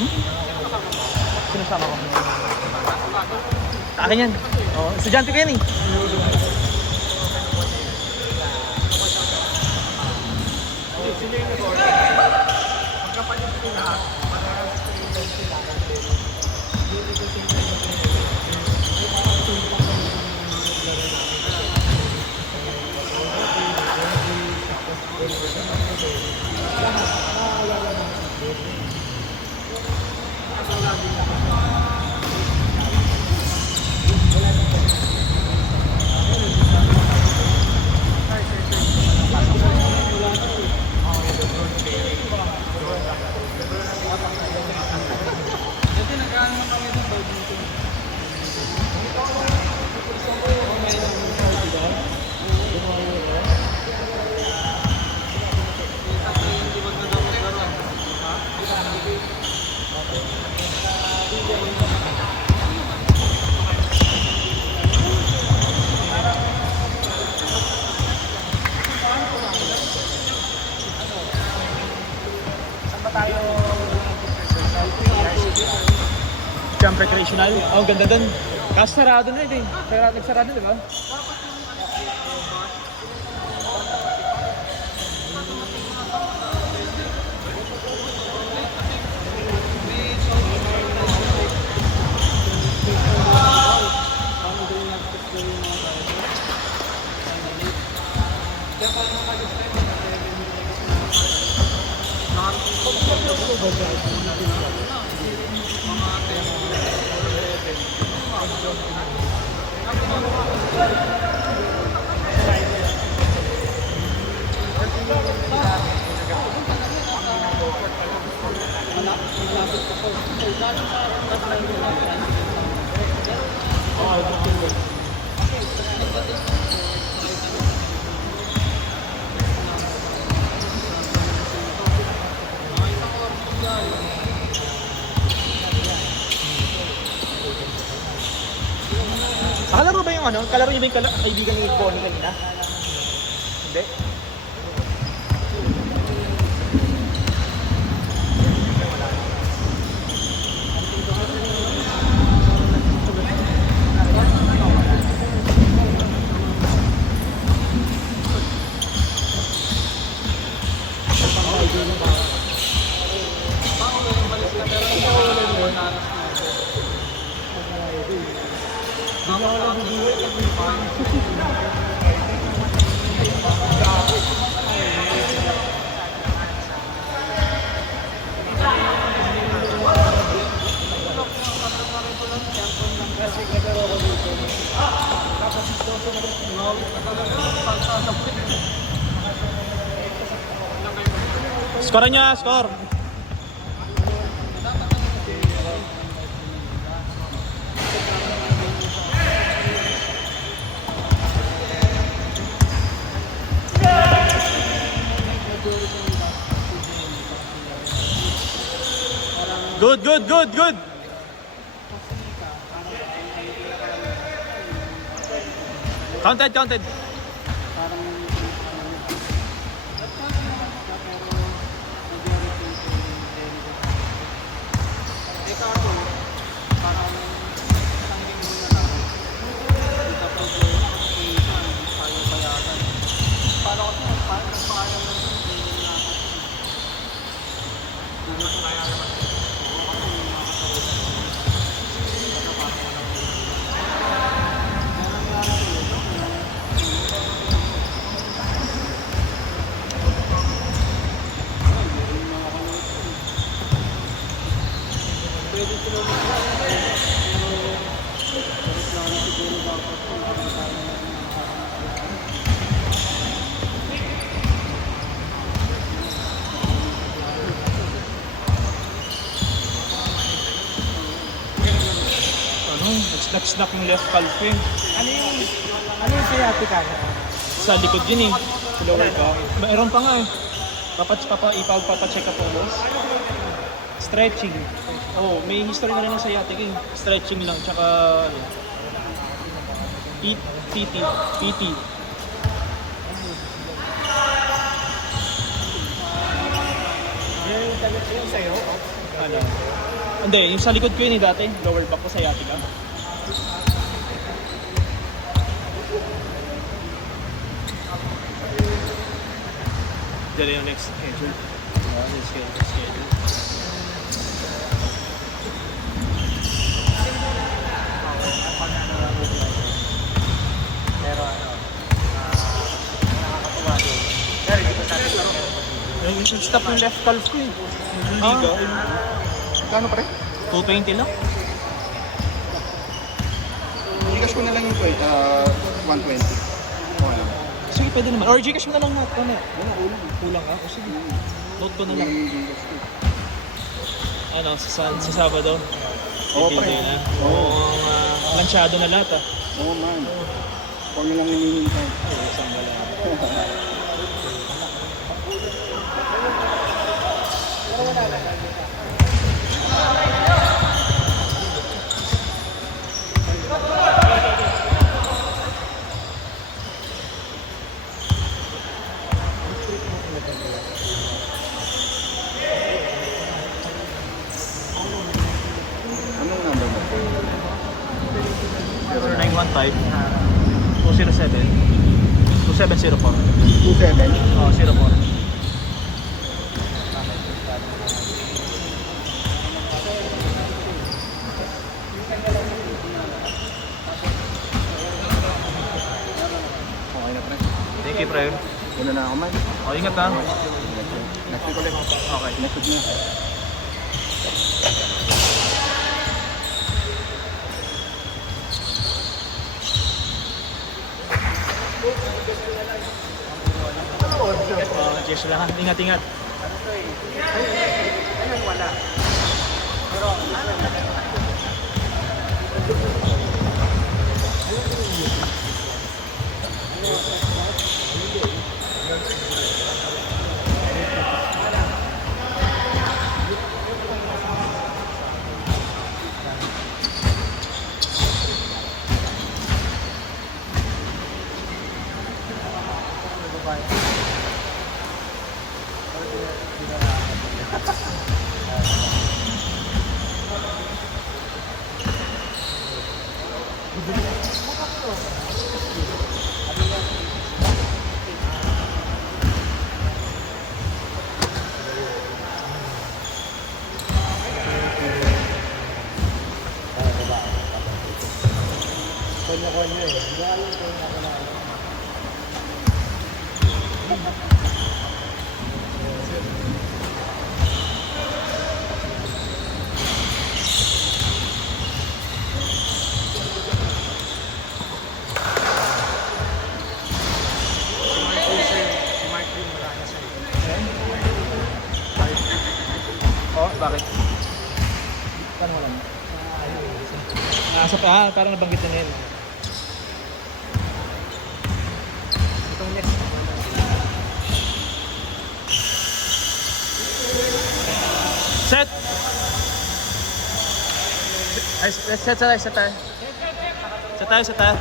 Sinasama ko. Sa akin yan. Oh, estudyante ko yan eh. Jump recreational. Oh, ganda dun. Kaso sarado na ito eh. Nagsarado, di ba? Kalaro ba yung ano? Kalaro niyo ba yung kaibigan ni Bonnie kanina? Hindi? Score niya, score. Good, good, good, good. Counted, counted. Snap yung left calf eh. Ano yung sciatica? Sa likod yun eh. Sa lower back. Mayroon pa nga eh. Papacheck up po boss. Stretching. Oh, may history na rin ng sciatica eh. Stretching lang, tsaka ano. PT. Yung sa'yo? Ano? Hindi, yung sa likod ko yun dati. Lower back ko sa Yatika. Dali yung next schedule. Schedule. Pero nakakatuwa din. Pero hindi ko sabi sa Yung stop yung left calf ko eh. Yung liga. Kano pa rin? 220 lang. Gcash ko na lang yung 120. Okay lang. Sige, pwede naman. Or Gcash mo na lang natin. Kulang ka? O sige. Note ko na lang. Ano, sa Sabado? Oo, pre. Bibigay na. Oo. Planchado na lahat ah. Oo man. Huwag na lang hinihintay. Isang wala. Anong number mo? 0915 207 2704. 27? Oh, 04. Okay na pre. Thank you, pre. Una na ako man. Oh, ingat ha. Next week ulit. Okay. Next week na. Cheers lang ha. Ingat. Ayun, wala. Konyo-konyo eh. Hindi alam ko yung ako na. Oh, bakit? Paano mo lang? Parang nabanggit na ngayon. Itong next. Set! Ay, set tayo. Set tayo.